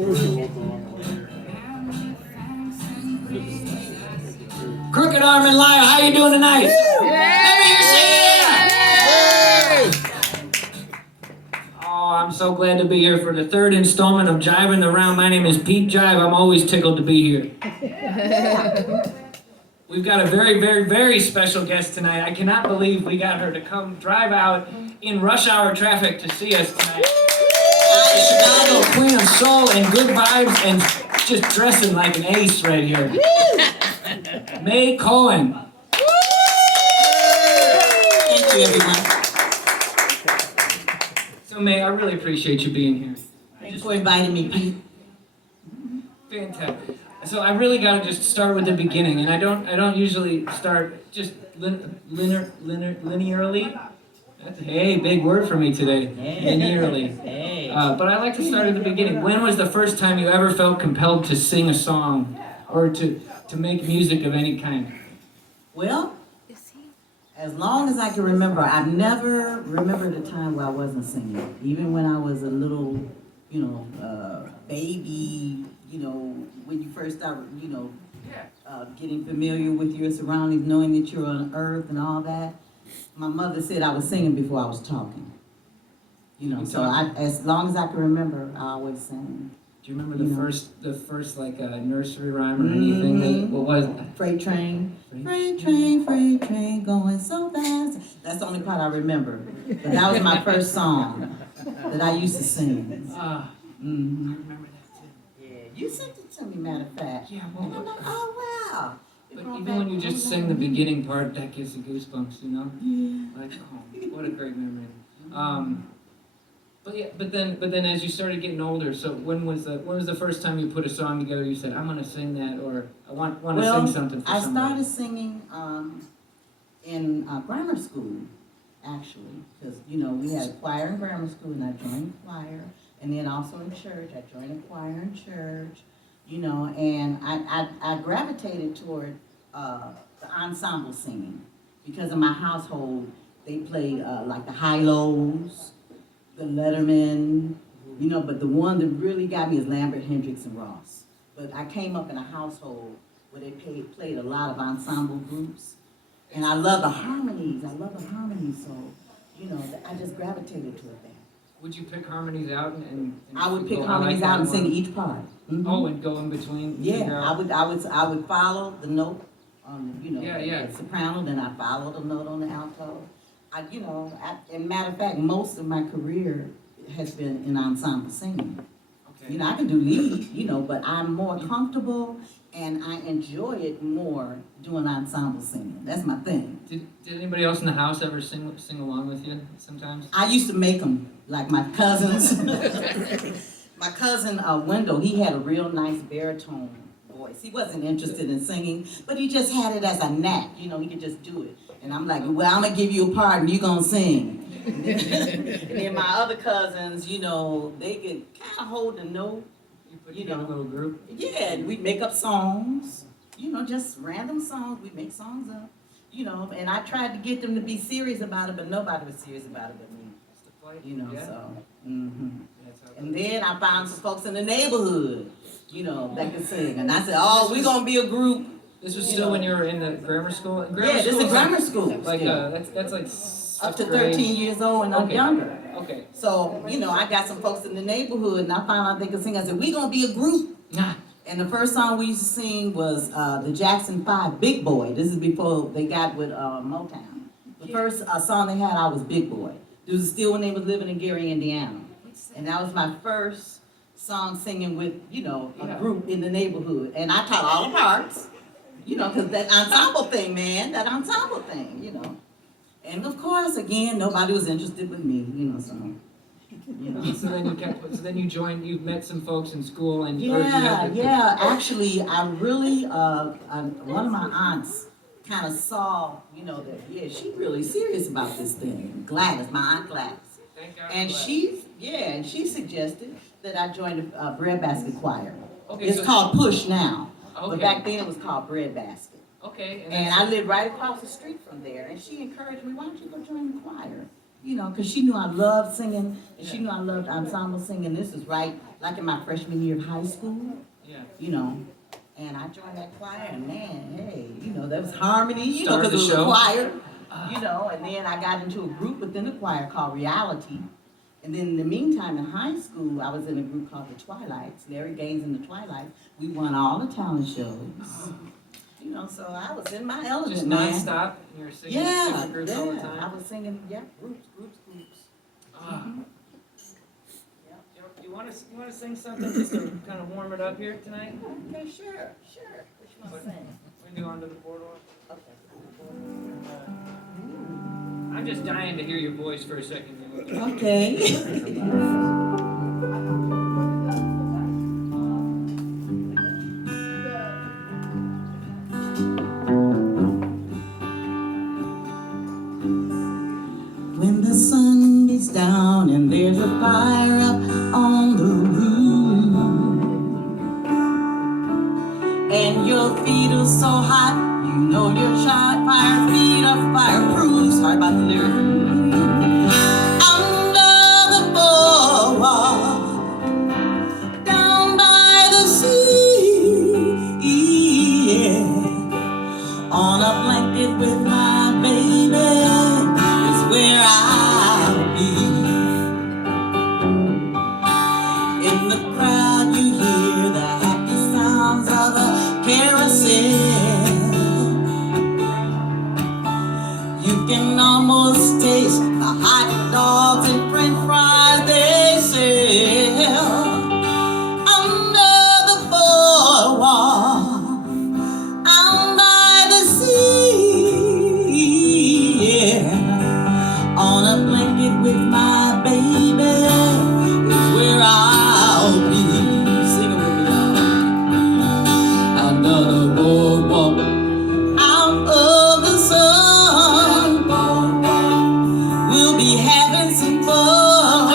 Crooked Arm and Lyle, how you doing tonight? Let me hear you say yeah! Oh, I'm so glad to be here for the third installment of Jive in the Round. My name is Pete Jive. I'm always tickled to be here. We've got a very, very, very special guest tonight. I cannot believe we got her to come drive out in rush hour traffic to see us tonight. Chicago Queen of Soul and good vibes and just dressing like an ace right here. Mae Koen. Thank you, everyone. So Mae, I really appreciate you being here. Thanks for inviting me, Pete. Fantastic. So I really got to just start with the beginning, and I don't usually start just linearly. That's big word for me today. Linearly. But I like to start at the beginning. When was the first time you ever felt compelled to sing a song or to make music of any kind? Well, as long as I can remember, I've never remembered a time where I wasn't singing. Even when I was a little, baby, when you first start, getting familiar with your surroundings, knowing that you're on earth and all that. My mother said I was singing before I was talking. So as long as I can remember, I always sang. Do you remember the first like nursery rhyme or anything? What was it? Freight train, freight train, going so fast. That's the only part I remember. But that was my first song that I used to sing. I remember that too. Yeah, you sent it to me, matter of fact. Yeah, and I'm like, oh wow. But even when you just sing the beginning part, that gives you goosebumps, Yeah. Like, oh, what a great memory. But then as you started getting older, so when was the first time you put a song together? You said, I'm gonna sing that, or I want to sing something for somebody. I started singing in grammar school, actually, because we had a choir in grammar school, and I joined the choir, and then also in church, I joined a choir in church, and I gravitated toward the ensemble singing because in my household they played like the high-lows, the Letterman, but the one that really got me is Lambert, Hendricks, and Ross. But I came up in a household where they played a lot of ensemble groups, and I love the harmonies. So I just gravitated toward that. Would you pick harmonies out and I would pick harmonies out and sing each part. Mm-hmm. Oh, and go in between. Yeah, I would follow the note on the soprano, then I follow the note on the alto. And matter of fact, most of my career has been in ensemble singing. Okay. I can do lead, but I'm more comfortable and I enjoy it more doing ensemble singing. That's my thing. Did anybody else in the house ever sing along with you sometimes? I used to make them, like my cousins. My cousin Wendell, he had a real nice baritone voice. He wasn't interested in singing, but he just had it as a knack. He could just do it. And I'm like, well, I'm going to give you a part and you're going to sing. And then my other cousins, they could kind of hold the note. You put together a little group? Yeah, we'd make up songs, just random songs. We'd make songs up, and I tried to get them to be serious about it, but nobody was serious about it but me. So. Mm-hmm. And then I found some folks in the neighborhood, that could sing. And I said, oh, we're going to be a group. This was still when you were in the grammar school? This is grammar school. Like, that's like up to 13 years old and up younger. Okay. So, I got some folks in the neighborhood and I found out they could sing. I said, we're going to be a group. And the first song we used to sing was the Jackson 5, Big Boy. This is before they got with Motown. The first song they had, I was Big Boy. This was still when they was living in Gary, Indiana. And that was my first song singing with, a group in the neighborhood. And I taught all the parts. Because that ensemble thing, And of course, again, nobody was interested with me, so. So then you joined, you met some folks in school and... Actually, I really, one of my aunts kind of saw, that, she's really serious about this thing. Gladys, my Aunt Gladys. And she suggested that I join the breadbasket choir. Okay, it's called Push now. Okay. But back then it was called Breadbasket. Okay. And I lived right across the street from there. And she encouraged me, why don't you go join the choir? you know, because she knew I loved singing, and she knew I loved ensemble singing. This was right, like in my freshman year of high school, you know. And I joined that choir, and man, hey, you know, there was harmony, you know, because it was a choir, you know. And then I got into a group within the choir called Reality. And then in the meantime, in high school, I was in a group called the Twilights, Larry Gaines and the Twilights. We won all the talent shows. You know, so I was in my element, just man. nonstop. You were singing different groups all the time. I was singing, groups. You want to sing something just to kind of warm it up here tonight? Okay, sure. What you want to sing? We do Under the Boardwalk. Okay. I'm just dying to hear your voice for a second. Okay. When the sun beats down and there's a fire up on the roof, and your feet are so hot, you know your fire feet are fireproof. Sorry about the lyrics. Under the boardwalk, down by the sea, yeah, on a blanket with my baby. Where I'll be. In the crowd you hear the happy sounds of a carousel. You can almost taste the hot dogs and french fries they sell. Under the boardwalk, out by the sea, yeah. On a blanket with my baby is where I'll be. Sing it with me, y'all. Under the boardwalk, out of the sun, we'll be having some fun.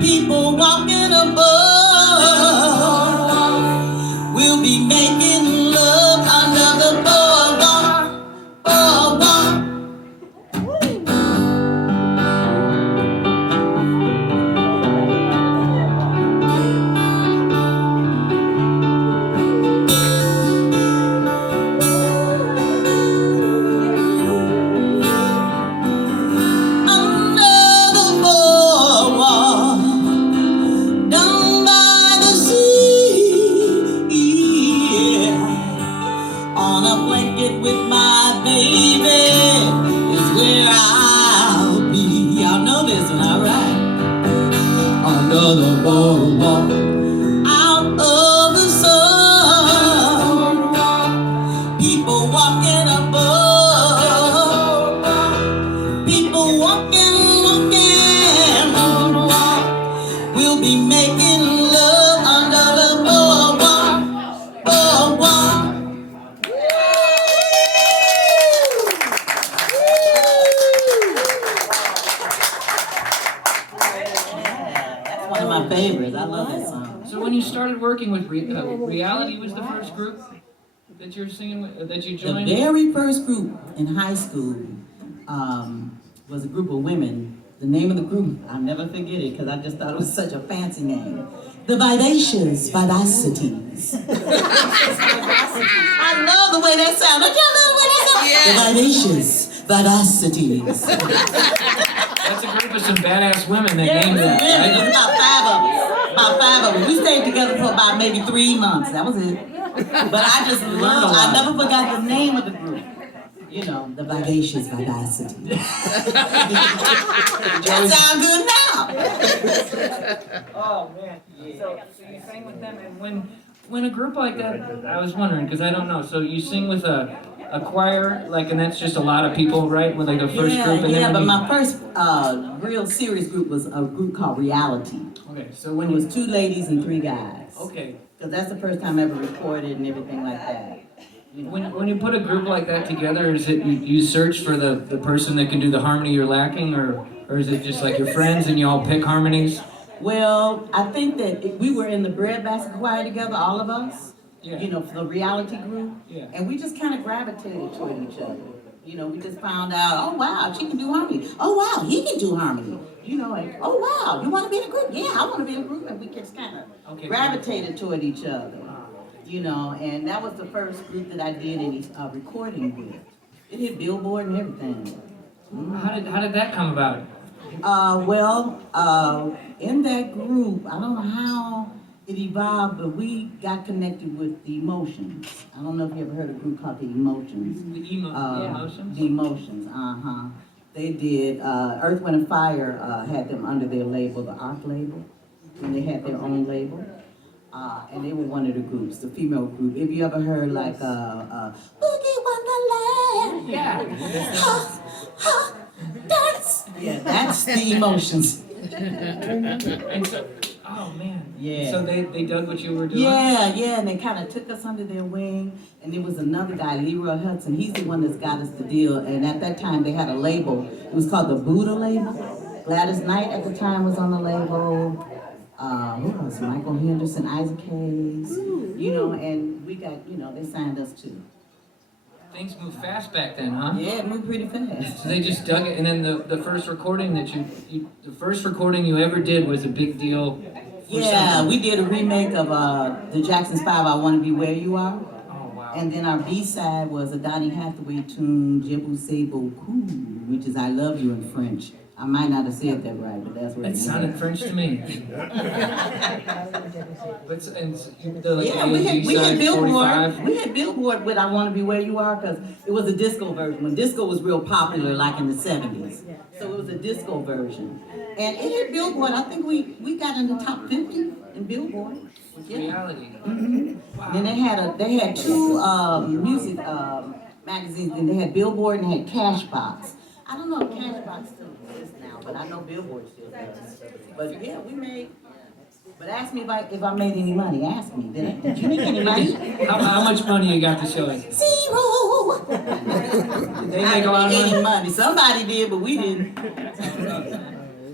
People walking above, we'll be making love under the boardwalk, boardwalk. With my baby is where I'll be. Y'all know this one, alright? Under the boardwalk, out of the sun, people walking above, people walking, we'll be making love under the boardwalk, boardwalk. One of my favorites. I love that song. So when you started working with Reality was the first group that you're singing with, that you joined? The very first group in high school was a group of women. The name of the group, I'll never forget it because I just thought it was such a fancy name. The Vivacious Vivacities. I love the way that sounds. Don't y'all love the way that sounds? The Vivacious Vivacities. That's a group of some badass women that named that, right? It was about five of them. We stayed together for about maybe 3 months. That was it. But I just love, I never forgot the name of the group. You know, the Vivacious Vivacity. That sounds good now. Oh, man. So you sang with them, and when a group like that, I was wondering, because I don't know, so you sing with a choir, like, and that's just a lot of people, right? With like the first group, and then but my first real serious group was a group called Reality. Okay, so When it was 2 ladies and 3 guys. Okay. Because that's the first time I ever recorded and everything like that. You know? When you put a group like that together, is it you search for the person that can do the harmony you're lacking, or is it just like your friends and you all pick harmonies? Well, I think that we were in the breadbasket choir together, all of us. Yeah. You know, for the Reality group. Yeah. And we just kind of gravitated toward each other. You know, we just found out, oh wow, she can do harmony. Oh wow, he can do harmony. You know, and oh wow, you want to be in a group? Yeah, I want to be in a group. And we just kind of gravitated toward each other. You know, and that was the first group that I did any recording with. It hit Billboard and everything. How did that come about? In that group, I don't know how it evolved, but we got connected with the Emotions. I don't know if you ever heard of a group called the Emotions. The Emotions? The Emotions, They did, Earth, Wind, and Fire had them under their label, the ARC label, and they had their own label. And they were one of the groups, the female group. If you ever heard like Boogie Wonderland, dance. Yeah, that's the Emotions. And so, oh man. Yeah. So they dug what you were doing? Yeah, and they kind of took us under their wing. And there was another guy, Leroy Hudson. He's the one that's got us the deal. And at that time, they had a label. It was called the Buddha label. Gladys Knight at the time was on the label. Who else? Michael Henderson, Isaac Hayes, you know, and we got, you know, they signed us too. Things moved fast back then, huh? Yeah, it moved pretty fast. So they just dug it, and then the first recording that the first recording you ever did was a big deal. Yeah, we did a remake of the Jackson's 5, I Want to Be Where You Are. Oh, wow. And then our B-side was a Donny Hathaway tune, Je vous sais beaucoup, which is I Love You in French. I might not have said that right, but that's what it sounded French to me. But yeah, we had Billboard. 45. We had Billboard with I Want to Be Where You Are because it was a disco version. When disco was real popular, like in the 70s, so it was a disco version, and it had Billboard. I think we got in the top 50 in Billboard. Yeah. Reality. Mm-hmm. Wow. Then they had two music magazines. And they had Billboard and they had Cashbox. I don't know if Cashbox still exists now, but I know Billboard still does. But yeah, we made. But ask me if I made any money. Ask me. Did you make any money? How much money you got to show us? 0. Did they make a lot of money? Somebody did, but we didn't.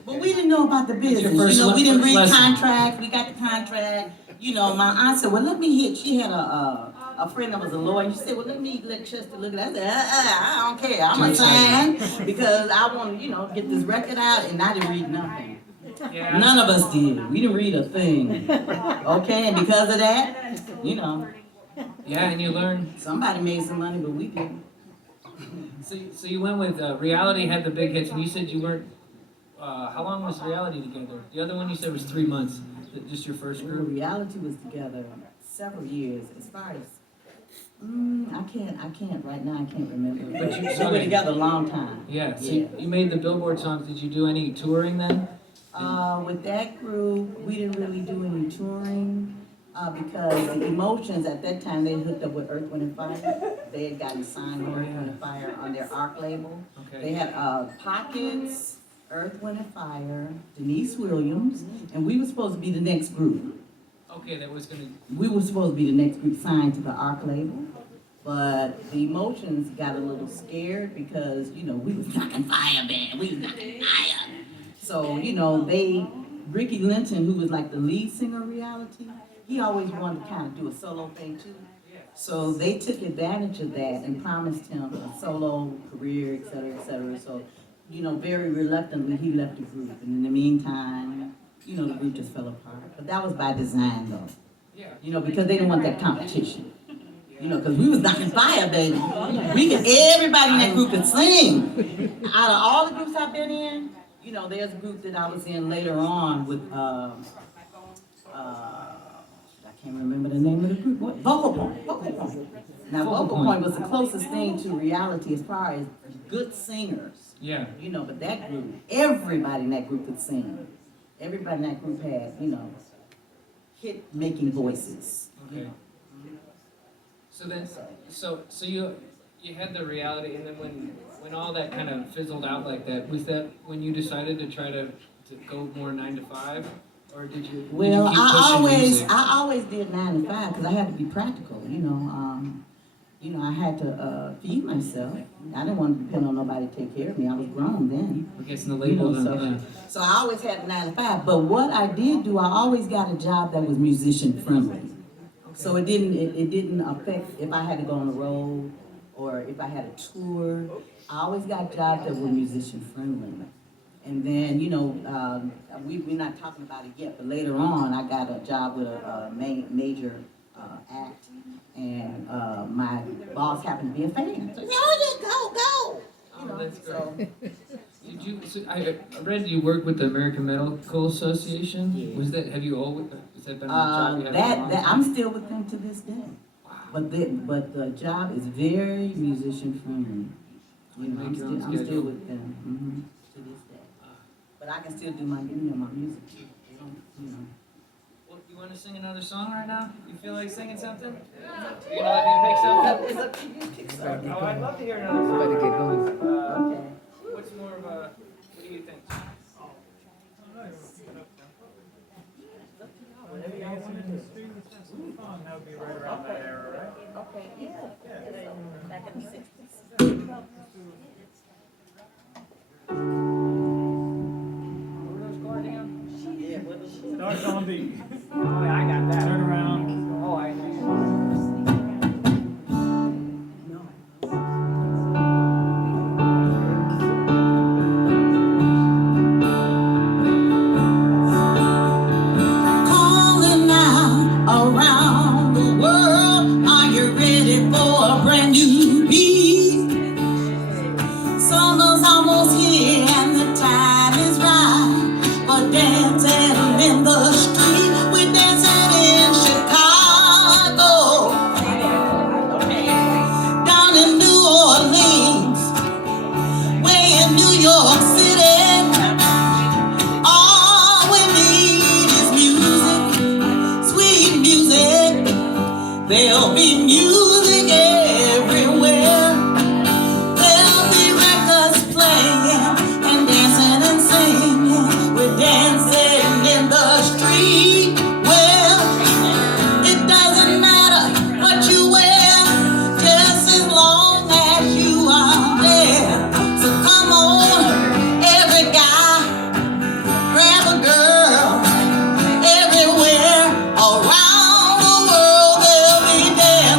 But we didn't know about the business. You know, we didn't read contracts. We got the contract. You know, my aunt said, "Well, let me hit." She had a friend that was a lawyer. She said, "Well, let Chester look at it." I said, I don't care. I'm gonna sign because I want to, you know, get this record out, and I didn't read nothing. Yeah. None of us did. We didn't read a thing. Okay, and because of that, you know. Yeah, and you learn. Somebody made some money, but we didn't. So you went with Reality had the big hits, and you said you weren't. How long was Reality together? The other one you said was 3 months. Just your first group. Reality was together several years. As far as I can't right now. I can't remember. But we were together a long time. Yeah. So you made the Billboard songs. Did you do any touring then? With that group, we didn't really do any touring because the Emotions at that time they hooked up with Earth, Wind, and Fire. They had gotten signed with Earth, Wind, and Fire on their ARC label. Okay. They had Pockets, Earth, Wind, and Fire, Denise Williams, and we were supposed to be the next group. Okay, that was gonna. We were supposed to be the next group signed to the ARC label, but the Emotions got a little scared because you know we was knocking fire, man. We was knocking fire. So, you know, Ricky Linton, who was like the lead singer of Reality, he always wanted to kind of do a solo thing too. So they took advantage of that and promised him a solo career, et cetera, et cetera. So, you know, very reluctantly he left the group. And in the meantime, you know, the group just fell apart. But that was by design though. You know, because they didn't want that competition. You know, because we was knocking fire, baby. Everybody in that group could sing. Out of all the groups I've been in, you know, there's a group that I was in later on with, I can't remember the name of the group. What? Vocal Point. Now, Vocal Point was the closest thing to Reality as far as good singers. Yeah. You know, but that group, everybody in that group could sing. Everybody in that group had, you know, hit-making voices. Okay. So then, so you had the Reality, and then when all that kind of fizzled out like that, was that when you decided to try to go more 9 to 5, or did you? Well, did you keep I always did 9 to 5 because I had to be practical. You know, I had to feed myself. I didn't want to depend on nobody to take care of me. I was grown then. I guess in the label, so I always had 9 to 5. But what I did do, I always got a job that was musician friendly. Okay. So it didn't affect if I had to go on the road or if I had a tour, I always got jobs that were musician friendly. And then, we're not talking about it yet, but later on, I got a job with a major act, and my boss happened to be a fan. So, go! That's great. So, I read you worked with the American Medical Association. Yeah. Have you always, has that been a job you have for a long time? I'm still with them to this day. Wow. But the job is very musician friendly. I'm still with them to this day. But I can still do my music. Well, you want to sing another song right now? You feel like singing something? You gonna let me pick something? It's up to you. Pick something. Oh, I'd love to hear another song. Better get going. Okay. What's more of a? What do you think? Whatever y'all want to do. That would be right around that era, right? Okay, yeah. Back in the 60s. Starts on B. Oh, yeah, I got that. Turn around. Oh, I know. Calling out around the world, are you ready for a brand new beat? Summer's almost here and the time is right for dancing in the street. We're dancing in Chicago, down in New Orleans, way in New York City. All we need is music, sweet music. There'll be music everywhere. There'll be records playing and dancing and singing. We're dancing in the street. Well, it doesn't matter what you wear, just as long as you are there. So come on, every guy, grab a girl. Everywhere around the world they'll be dancing.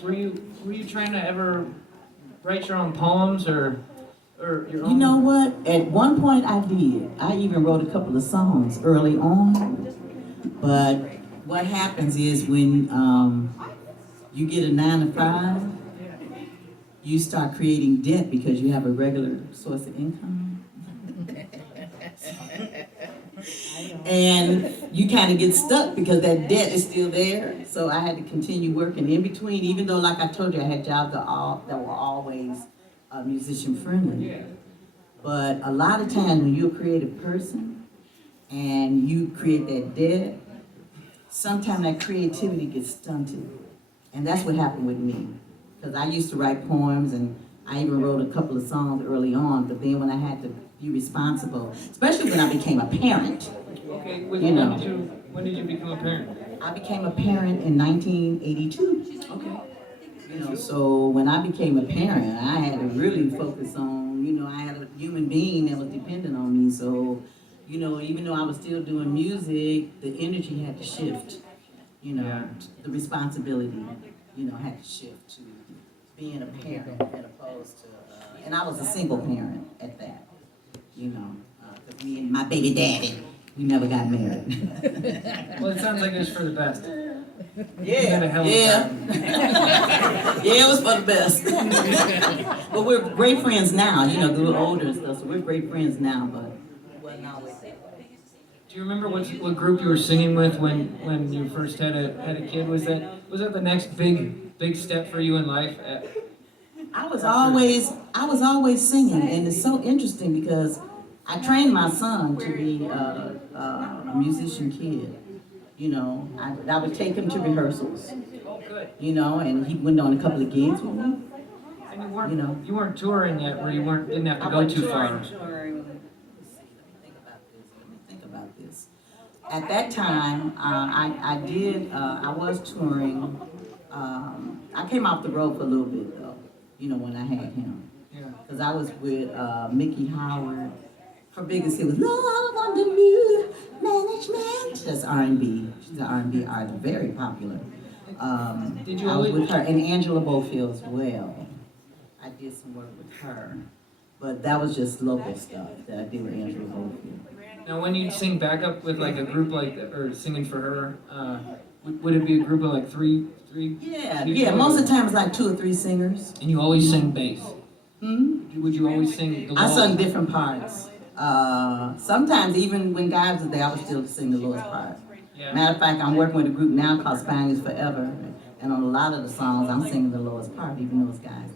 groups, were you trying to ever write your own poems or your own? You know what? At one point I did. I even wrote a couple of songs early on. But what happens is when you get a 9 to 5, you start creating debt because you have a regular source of income. And you kind of get stuck because that debt is still there. So I had to continue working in between, even though, like I told you, I had jobs that were always musician friendly. But a lot of times when you're a creative person and you create that debt, sometimes that creativity gets stunted. And that's what happened with me. Because I used to write poems and I even wrote a couple of songs early on, but then when I had to be responsible, especially when I became a parent. Okay, when did you become a parent? I became a parent in 1982. Okay. So when I became a parent, I had to really focus on, I had a human being that was dependent on me. So, even though I was still doing music, the energy had to shift. The responsibility, had to shift to being a parent as opposed to, and I was a single parent at that, because me and my baby daddy, we never got married. Well, it sounds like it was for the best. Yeah. Yeah, it was for the best. But we're great friends now, we're older and stuff, so we're great friends now, but it wasn't always that way. Do you remember what group you were singing with when you first had a kid? Was that the next big step for you in life? I was always singing, and it's so interesting because I trained my son to be a musician kid. I would take him to rehearsals. Oh, good. And he went on a couple of gigs with me. And you weren't touring yet, where you didn't have to go too far. At that time, I was touring. I came off the road for a little bit though, when I had him. Yeah. Because I was with Mickey Howard. Her biggest hit was Love Under New Management. That's R&B. She's an R&B artist, very popular. Did you I was always with her, and Angela Bofield as well. I did some work with her. But that was just local stuff that I did with Angela Bofield. Now, when you sing backup with like a group like that, or singing for her, would it be a group of like three? Yeah. Most of the time it's like 2 or 3 singers. And you always sing bass. Would you always sing the I lowest? sung different parts. Sometimes even when guys was there, I would still sing the lowest part. Yeah. Matter of fact, I'm working with a group now called Spanish Forever, and on a lot of the songs, I'm singing the lowest part, even those guys.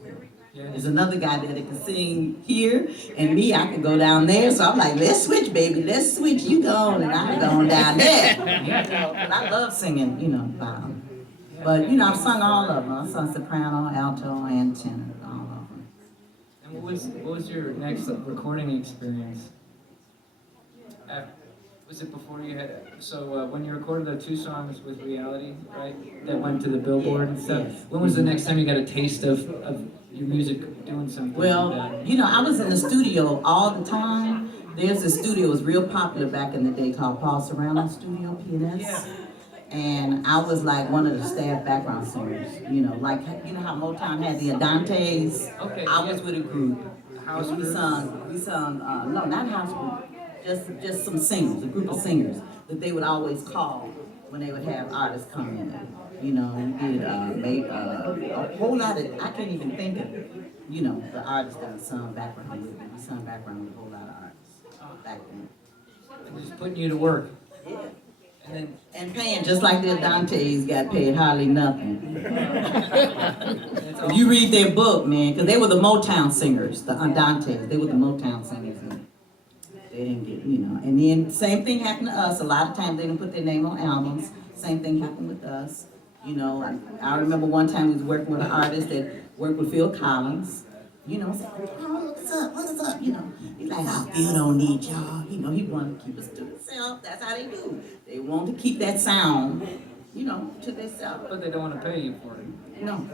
Yeah. There's another guy there that can sing here, and me, I can go down there. So I'm like, let's switch, baby, let's switch. You go on, and I'm going down there. But I love singing, bottom. But I've sung all of them. I sung soprano, alto, and tenor, all of them. And what was your next recording experience? Was it before you had? So when you recorded the 2 songs with Reality, right? That went to the Billboard and stuff. Yes. When was the next time you got a taste of your music doing something Well, like that? I was in the studio all the time. There's a studio that was real popular back in the day called Paul Serrano Studio, PNS. Yeah. And I was like one of the staff background singers. Like how Motown had the Adantes. Okay. I was with a group. House We group? sung, no, not house group. Just some singers, a group of singers that they would always call when they would have artists come in. We did made a whole lot of, I can't even think of, the artists that sung background with me. We sung background with a whole lot of artists back then. And just putting you to work. Yeah. And And paying just like the Dantes got paid hardly nothing. then If you read their book, man, because they were the Motown singers, the Andantes, they were the Motown singers. And they didn't get, And then same thing happened to us. A lot of times they didn't put their name on albums. Same thing happened with us. I remember one time we was working with an artist that worked with Phil Collins. Said, oh, what's up? He's like, oh, Phil don't need y'all. He wanted to keep us to himself. That's how they do. They want to keep that sound, to themselves. but they don't want to pay you for it. No.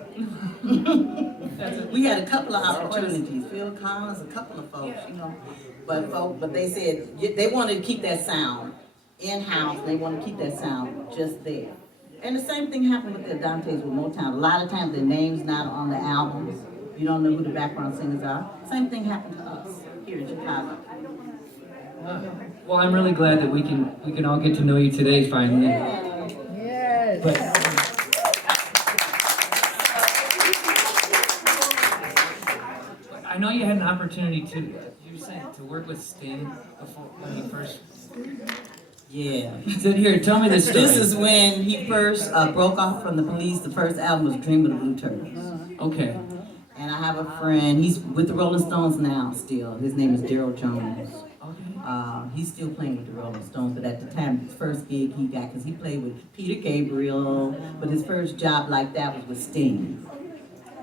That's We had a couple of opportunities. Phil Collins, a couple of folks, But they said they wanted to keep that sound in-house. They wanted to keep that sound just there. And the same thing happened with the Dantes with Motown. A lot of times their name's not on the albums. You don't know who the background singers are. Same thing happened to us here in Chicago. Well, I'm really glad that we can all get to know you today finally. Yes. But I know you had an opportunity to you said to work with Sting before when he first. Yeah. Sit here, tell me this story. This is when he first broke off from the Police. The first album was Dream of the Blue Turtles. Okay. And I have a friend, he's with the Rolling Stones now still. His name is Daryl Jones. He's still playing with the Rolling Stones, but at the time, his first gig he got, because he played with Peter Gabriel, but his first job like that was with Sting.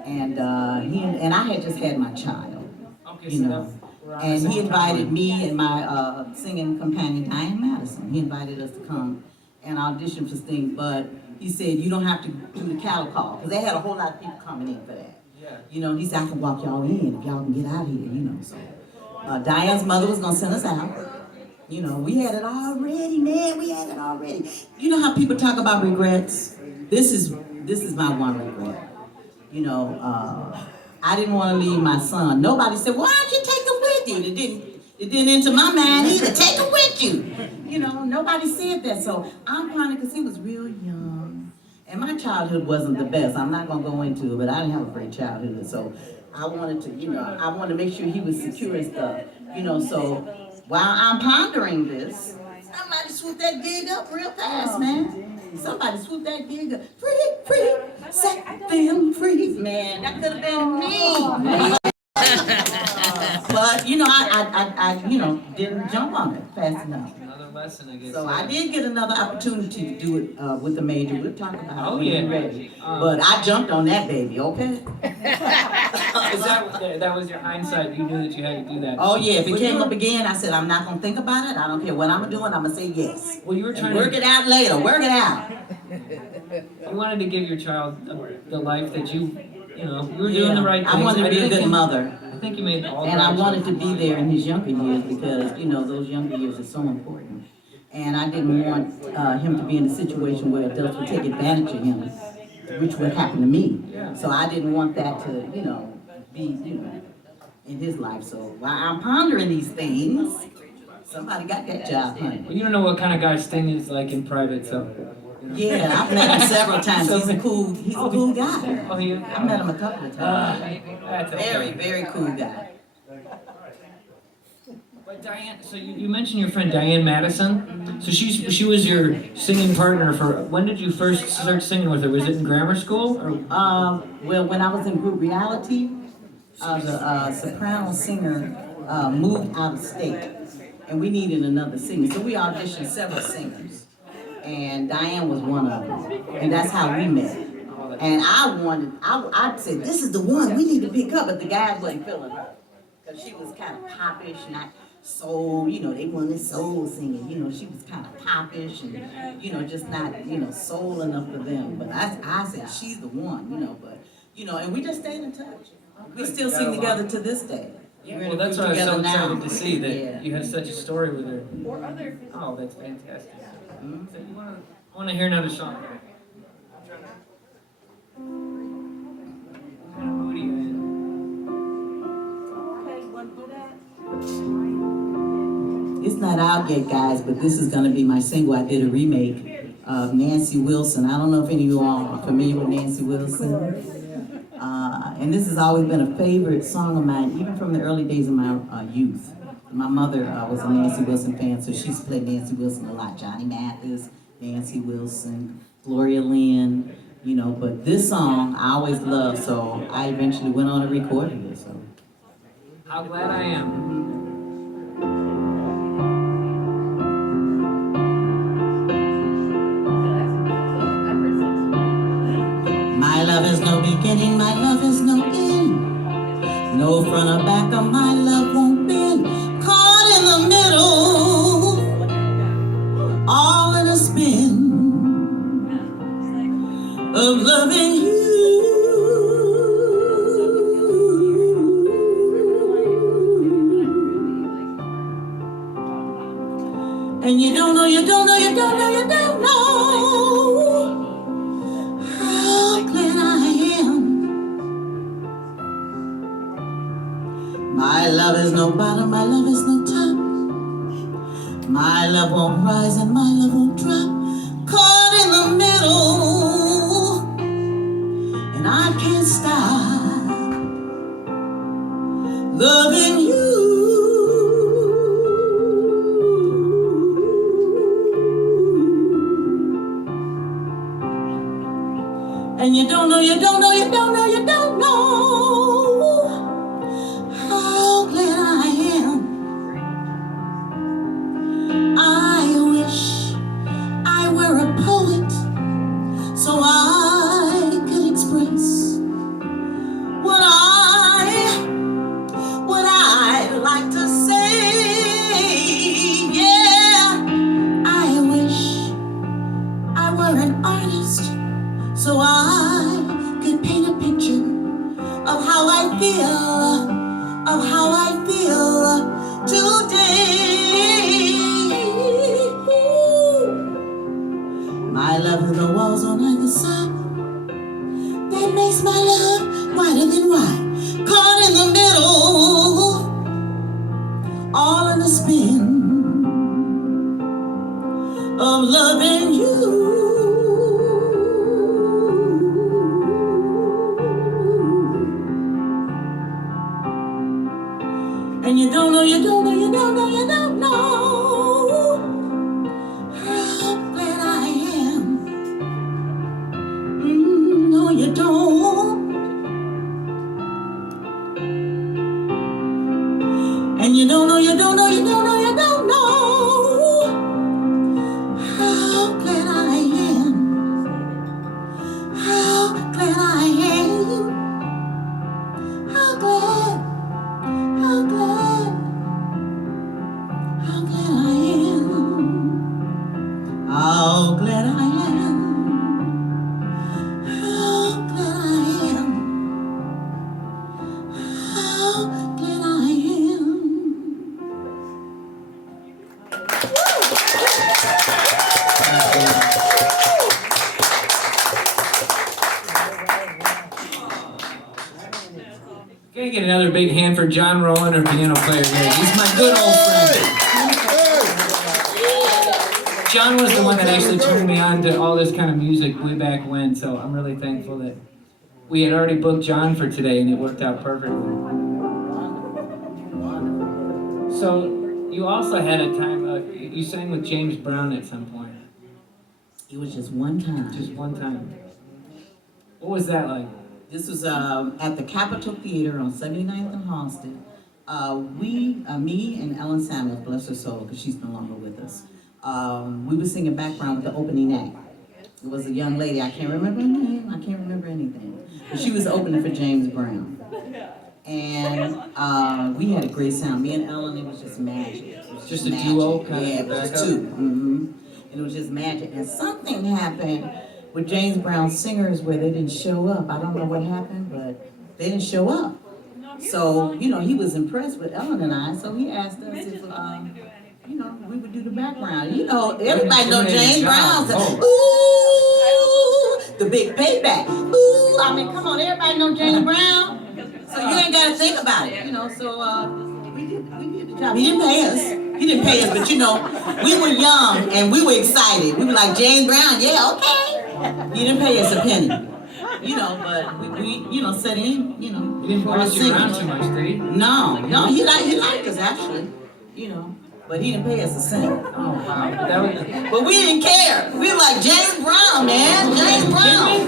And I had just had my child, Okay, you know. And he invited me and my singing companion, Diane Madison. He invited us to come and audition for Sting, but he said, you don't have to do the cattle call, because they had a whole lot of people coming in for that. Yeah. You know, he said, I can walk y'all in if y'all can get out of here, you know. So Diane's mother was going to send us out. You know, we had it already, man. We had it already. You know how people talk about regrets? This is my one regret. You know, I didn't want to leave my son. Nobody said, why don't you take him with you? It didn't enter my mind either. Take him with you. You know, nobody said that. So I'm finding, because he was real young. And my childhood wasn't the best. I'm not going to go into it, but I didn't have a great childhood. So I wanted to, you know, I wanted to make sure he was secure and stuff. You know, so while I'm pondering this, somebody swooped that gig up real fast, man. Somebody swooped that gig up. Free, set them free. Man, that could have been me. But, you know, I you know, didn't jump on it fast enough. Another lesson, I guess. So I did get another opportunity to do it with the major. We'll talk about it Oh, when yeah. you're ready. But I jumped on that baby, okay? Is that was your hindsight? You knew that you had to do that. Oh yeah, if it came up again, I said, I'm not gonna think about it. I don't care what I'm doing, I'm gonna say yes. Well, you were trying Work to it out later, work it out. You wanted to give your child the life that you know, you were doing the right things. I wanted to be a good mother. I think you made all the And I right wanted to choices. be there in his younger years because, you know, those younger years are so important. And I didn't want him to be in a situation where adults would take advantage of him, which would happen to me. So I didn't want that to, you know, be, you know, in his life. So while I'm pondering these things, somebody got that job, honey. Well, you don't know what kind of guy Sting is like in private, so. You know. Yeah, I've met him several times. He's a cool guy. Oh, yeah. I met him a couple of times. That's okay. Very, very cool guy. But Diane, so you mentioned your friend Diane Madison. So she was your singing partner for. When did you first start singing with her? Was it in grammar school? Or? Well, when I was in group reality, the soprano singer moved out of state, and we needed another singer. So we auditioned several singers, and Diane was one of them, and that's how we met. And I said, this is the one we need to pick up, but the guys wasn't feeling her, because she was kind of popish, not soul, you know, they wanted soul singing, you know, she was kind of popish and, you know, just not, you know, soul enough for them. But I said, she's the one, you know, but, you know, and we just stayed in touch. We still sing together to this day. Well, that's why I was so excited to see that Yeah. you had such a story with her. Oh, that's fantastic. So you want to hear another song? What kind of mood are you in? It's not out yet, guys, but this is going to be my single. I did a remake of Nancy Wilson. I don't know if any of you all are familiar with Nancy Wilson. And this has always been a favorite song of mine, even from the early days of my youth. My mother was a Nancy Wilson fan, so she used to play Nancy Wilson a lot. Johnny Mathis, Nancy Wilson, Gloria Lynn, you know. But this song I always loved, so I eventually went on and recorded it. So. How glad I am. My love is no beginning, my love is no end. No front or back of my love won't bend. Caught in the middle, all in a spin of loving you. And you don't know, you don't know, you don't know, you don't know My love is no bottom, my love is no top. My love won't rise and my love won't drop. Caught in the middle, and I can't stop loving you. And you don't know, you don't know, you don't know, you don't know how glad I am. I wish I were a poet so I could express what I'd like to say. Yeah, I wish I were an artist so I could paint a picture of how I feel today. My love is the walls on either side that makes my love wider than wide. Caught in the middle, all in the spin of loving you. And you don't know, you don't know, you don't know, you don't know how glad I am. No, you don't. And you don't know, you don't know, you don't know, you don't know how glad I am. How glad I am. How glad, how glad, how glad I am. How glad I am. How glad I am. How glad I am. Can I get another big hand for John Rowland, our piano player here? He's my good old friend. John was the one that actually turned me on to all this kind of music way back when, so I'm really thankful that we had already booked John for today and it worked out perfectly. So you also had a time, you sang with James Brown at some point. It was just one time. Just one time. What was that like? This was at the Capitol Theater on 79th and Halsted. Me and Ellen Samuels, bless her soul, because she's no longer with us. We were singing background with the opening act. It was a young lady, I can't remember her name, I can't remember anything. But she was opening for James Brown. And we had a great sound. Me and Ellen, it was just magic. It was Just a magic. duo kind of Yeah, it was backup? two. And it was just magic. And something happened with James Brown singers where they didn't show up. I don't know what happened, but they didn't show up. So, you know, he was impressed with Ellen and I, so he asked us if, you know, we would do the background. You know, everybody know James Brown. Ooh, the big payback. Ooh, I mean, come on, everybody know James Brown. So you ain't got to think about it, you know. So we did the job. He didn't pay us. He didn't pay us, but you know, we were young and we were excited. We were like, James Brown, yeah, okay. He didn't pay us a penny, you know, but we you know, set in, you know. He didn't boss you around too much, did he? No, he liked us actually, you know, but he didn't pay us a cent. Oh, wow. That was, But we didn't care. We were like, James Brown, man, James Brown.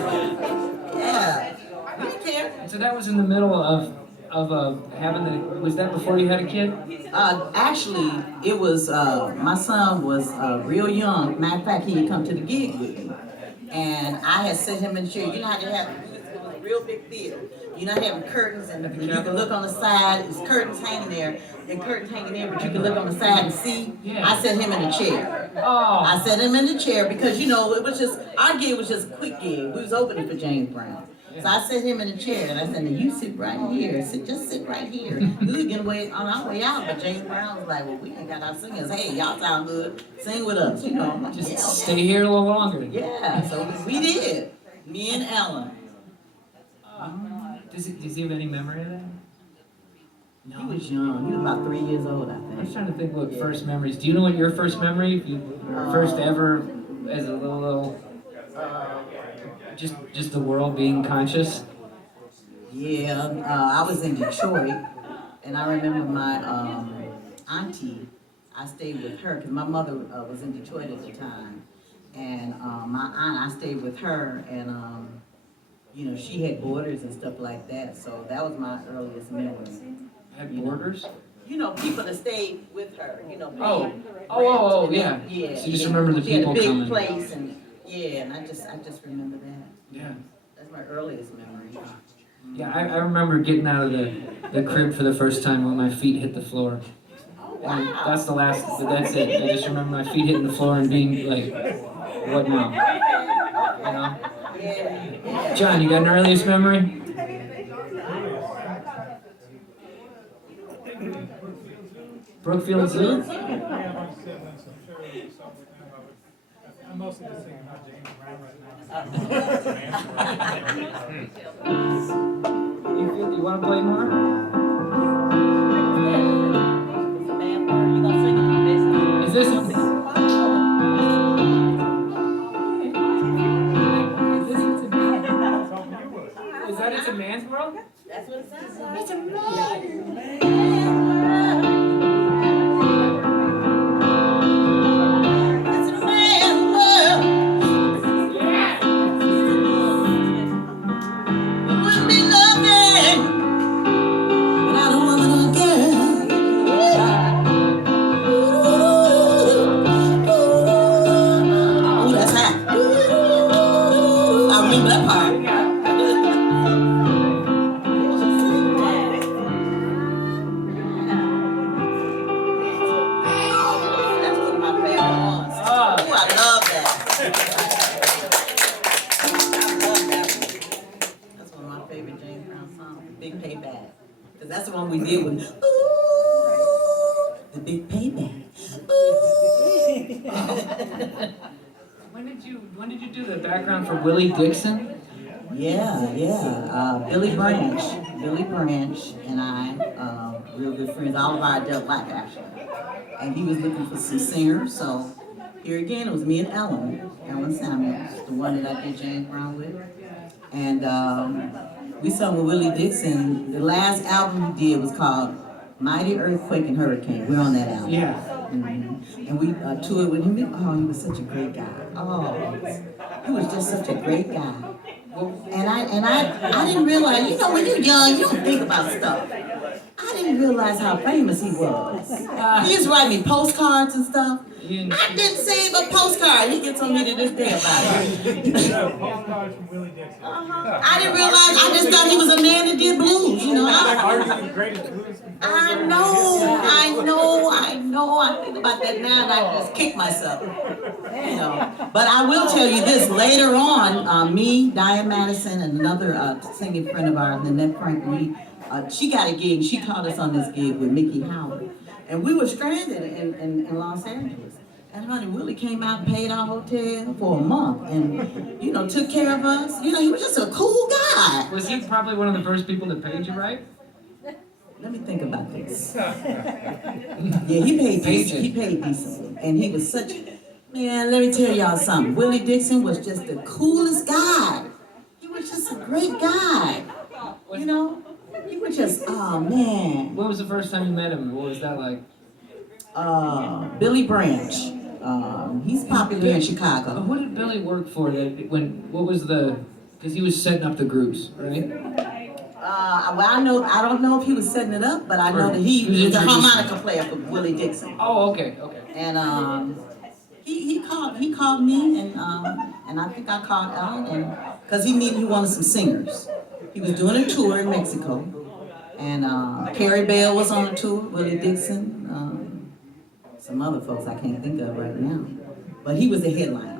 Yeah, we didn't care. so that was in the middle of having the, was that before you had a kid? Actually, it was, my son was real young. Matter of fact, he had come to the gig with me. And I had set him in the chair. You know how they have, it was a real big theater. You know, they have curtains and you can look on the side, there's curtains hanging there, but you can look on the side and see. Yeah. I set him in the chair. Oh. I set him in the chair because, you know, it was just, our gig was just a quick gig. We was opening for James Brown. So I set him in a chair and I said, now you sit right here. Just sit right here. We were getting on our way out, but James Brown was like, well, we ain't got our singers. Hey, y'all sound good. Sing with us, you know. I'm like, Just yeah, okay. stay here a little longer. Yeah, so we did. Me and Ellen. Does he have any memory of that? No. He was young. He was about 3 years old, I I was think. trying to think what first memories. Do you know what your first memory? If you first ever as a little just the world being conscious. Yeah, I was in Detroit, and I remember my auntie. I stayed with her because my mother was in Detroit at the time, and my aunt. I stayed with her, and you know, she had borders and stuff like that. So that was my earliest memory. Had borders? You know, people that stayed with her. You know, Oh, and yeah. yeah. So you just remember the she had a people big coming. place, and yeah, and I just remember that. Yeah. That's my earliest memory. Yeah, I remember getting out of the crib for the first time when my feet hit the floor. And that's the last, but that's it. I just remember my feet hitting the floor and being like, what now? You know? Yeah. John, you got an earliest memory? Brookfield Zoo? Yeah, I'm siblings, I'm sure it was something with them. I'm mostly just thinking about James Brown right now. You want to play more? Is this? Is that It's a Man's World? That's what it sounds like. It's a man. It's a man's world. It wouldn't be nothing without a woman or girl. Oh, that's hot. I remember that part. That's one of my favorite ones. Oh, I love that. I love that one. That's one of my favorite James Brown songs, Big Payback. Because that's the one we did with, ooh, the Big Payback. Ooh. When did you do the background for Willie Dixon? Yeah. Billy Branch and I, real good friends, all of our adult life actually. And he was looking for some singers, so here again, it was me and Ellen Samuels, the one that I did James Brown with. And we sung with Willie Dixon. The last album he did was called Mighty Earthquake and Hurricane. We're on that album. Yeah. Mm-hmm. And we toured with him. Oh, he was such a great guy. Oh, he was just such a great guy. And I didn't realize, you know, when you're young, you don't think about stuff. I didn't realize how famous he was. He used to write me postcards and stuff. I didn't save a postcard. He gets on me to this day about it. Postcards from Willie Dixon. I didn't realize, I just thought he was a man that did blues, you know. Arguably the greatest blues composer. I know. I think about that now and I just kick myself. You know. But I will tell you this, later on, me, Diane Madison, and another singing friend of ours, Nanette Franklin, she got a gig, she called us on this gig with Mickey Howard. And we were stranded in Los Angeles. And honey, Willie came out and paid our hotel for a month and, you know, took care of us. You know, he was just a cool guy. Was he probably one of the first people that paid you, right? Let me think about this. Yeah, he paid decently. And he was such, man, let me tell y'all something. Willie Dixon was just the coolest guy. He was just a great guy. You know? He was just, oh man. When was the first time you met him? What was that like? Billy Branch. He's popular in Chicago. What did Billy work for? Because he was setting up the groups, right? Well, I don't know if he was setting it up, but I know that he was a harmonica player for Willie Dixon. Oh, okay. And he called me, and I think I called Ellen, and because he wanted some singers. He was doing a tour in Mexico, and Carrie Bell was on the tour, Willie Dixon, some other folks I can't think of right now, but he was the headliner,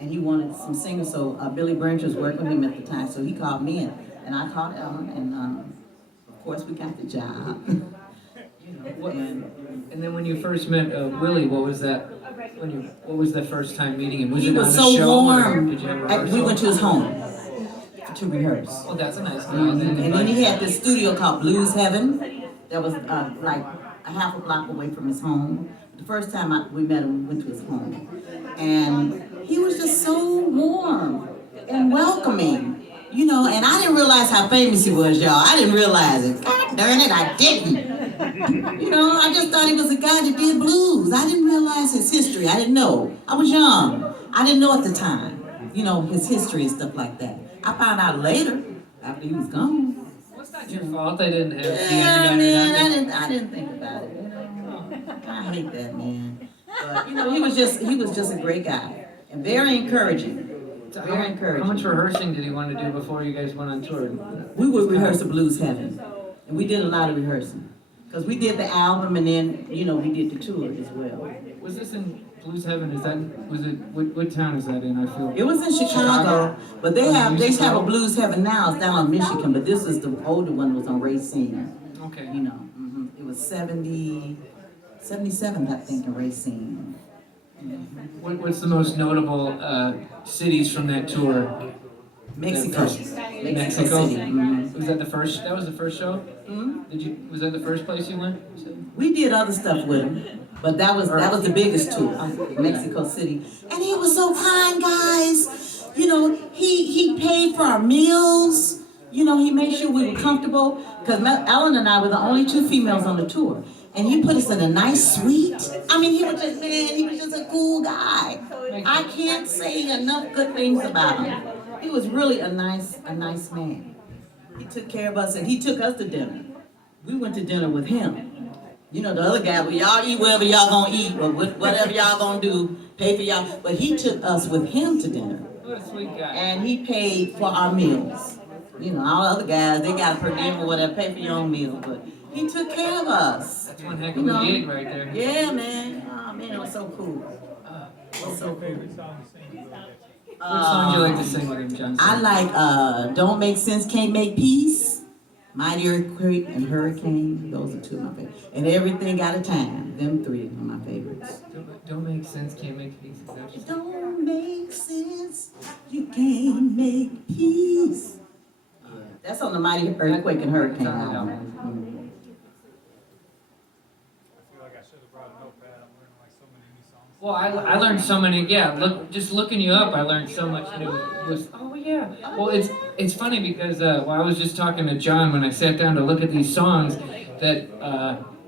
and he wanted some singers. So Billy Branch was working with him at the time, so he called me, and I called Ellen, and of course we got the job. And then when you first met Willie, what was that? What was the first time meeting him? Was He it was on so the show? warm. Did you have a We rehearsal? went to his home to rehearse. Oh, that's a nice guy. And then he had this studio called Blues Heaven, that was like a half a block away from his home. The first time we met him, we went to his home. And he was just so warm and welcoming, you know, and I didn't realize how famous he was, y'all. I didn't realize it. God darn it, I didn't. You know, I just thought he was a guy that did blues. I didn't realize his history. I didn't know. I was young. I didn't know at the time, you know, his history and stuff like that. I found out later, after he was gone. Well, it's not your fault I didn't have the Yeah, internet. man, I didn't think about it. You know? I hate that, man. But you know, he was just a great guy and very encouraging. So Very encouraging. How much rehearsing did he want to do before you guys went on tour? We would rehearse the Blues Heaven, and we did a lot of rehearsing because we did the album and then you know we did the tour as well. Was this in Blues Heaven? What town is that in? I feel It was in Chicago, but they have a Blues Heaven now. It's down in Michigan, but this is the older one. Was on Racine. Okay. You know, it was 77th, I think, in Racine. What's the most notable cities from that tour? Mexico. Mexico. City. Was that the first? That was the first show. Mm-hmm. Was that the first place you went? We did other stuff with him, but that was the biggest tour, Mexico City. And he was so kind, guys. You know, he paid for our meals. You know, he made sure we were comfortable because Ellen and I were the only two females on the tour. And he put us in a nice suite. I mean, he was just a cool guy. I can't say enough good things about him. He was really a nice man. He took care of us and he took us to dinner. We went to dinner with him. You know, the other guy, well, y'all eat wherever y'all gonna eat or whatever y'all gonna do, pay for y'all. But he took us with him to dinner. What a sweet guy. And he paid for our meals. You know, all the other guys, they got a per diem or whatever, pay for your own meals. But he took care of us. That's one heck of a gig right there. Yeah, man. Oh, man, it was so cool. It was so cool. Favorite song to sing? What song do you like to sing with him, Johnson? I like Don't Make Sense, Can't Make Peace, Mighty Earthquake, and Hurricane. Those are two of my favorites. And Everything Got a Time. Them three are my favorites. Don't make sense, can't make peace. It don't make sense, you can't make peace. That's on the Mighty Earthquake and Hurricane album. I feel like I should have brought a notepad. I'm learning like so many new songs. Well, I learned so many. Yeah, just looking you up, I learned so much new. Oh yeah. Well, it's funny because I was just talking to John when I sat down to look at these songs that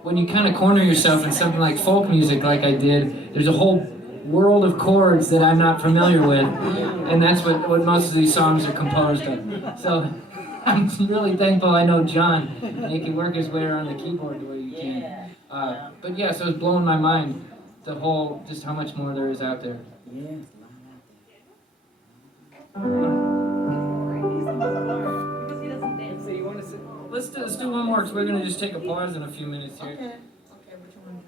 when you kind of corner yourself in something like folk music, like I did, there's a whole world of chords that I'm not familiar with, and that's what most of these songs are composed of. So I'm really thankful I know John, and he can work his way around the keyboard the way you can. But yeah, so it's blowing my mind. The whole, just how much more there is out there. Yeah. So you want to let's do one more because we're gonna just take a pause in a few minutes here. Okay. Okay, which one?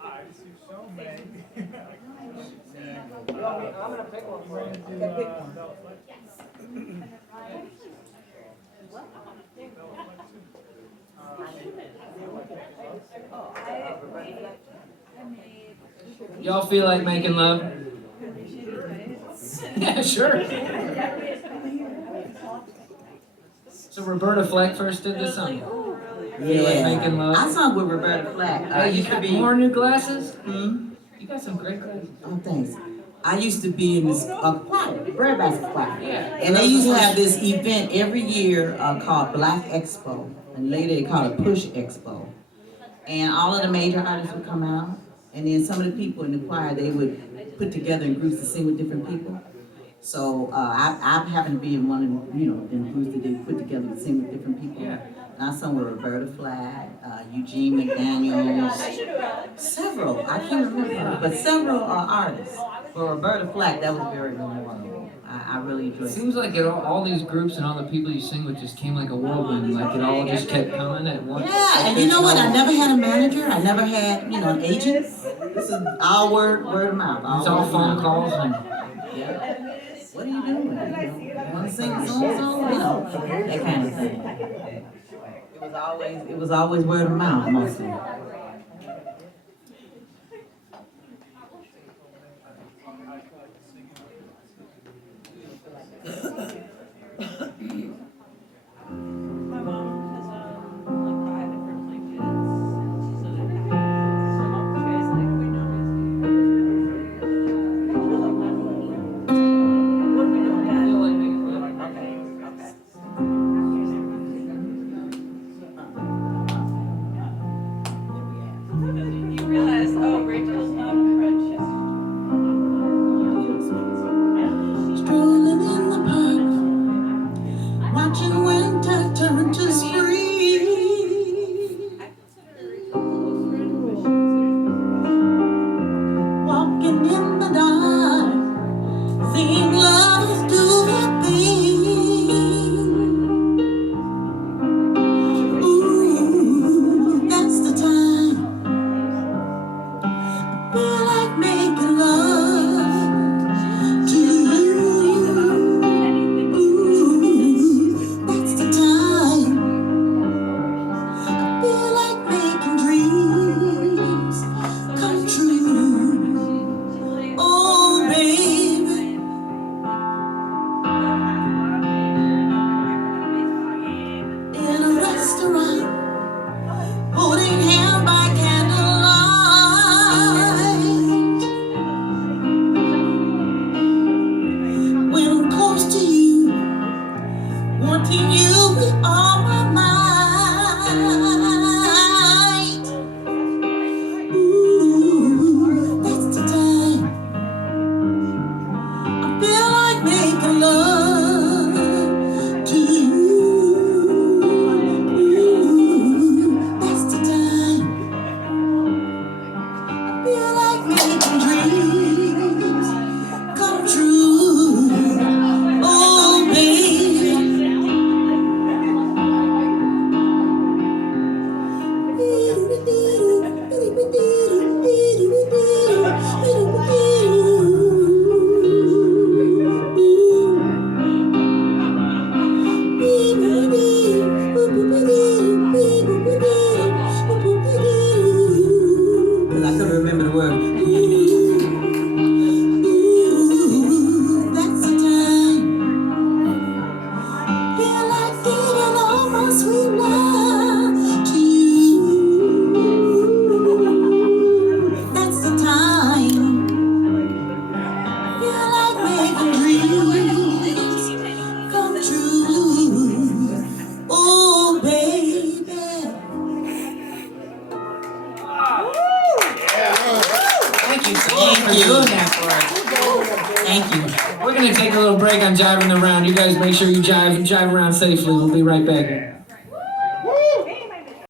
I see so many. I'm gonna pick one for you. Okay, pick one. Y'all feel like making love? Yeah, sure. So Roberta Fleck first did this song. Feel like making love? I sung with Roberta Flack. I You used to got be. more new glasses? Hmm? You got some great glasses. Oh, thanks. I used to be in this choir, Brad Basket Choir. Yeah. And they used to have this event every year called Black Expo. And later they called it Push Expo. And all of the major artists would come out. And then some of the people in the choir, they would put together in groups to sing with different people. So I happened to be in one of the, in the groups that they put together to sing with different people. Yeah. And I sung with Roberta Flack, Eugene McDaniels, several, I can't remember, but several artists. For Roberta Flack, that was very memorable. I really enjoyed It it. seems like all these groups and all the people you sing with just came like a whirlwind, like it all just kept coming at once. Yeah, and you know what? I never had a manager. I never had, an agent. This is all word of mouth. It's all phone calls and Yeah. What are you doing? Want to sing a song? That kind of thing. It was always word of mouth mostly. Thank you. We're gonna take a little break on jiving around. You guys make sure you jive around safely. We'll be right back.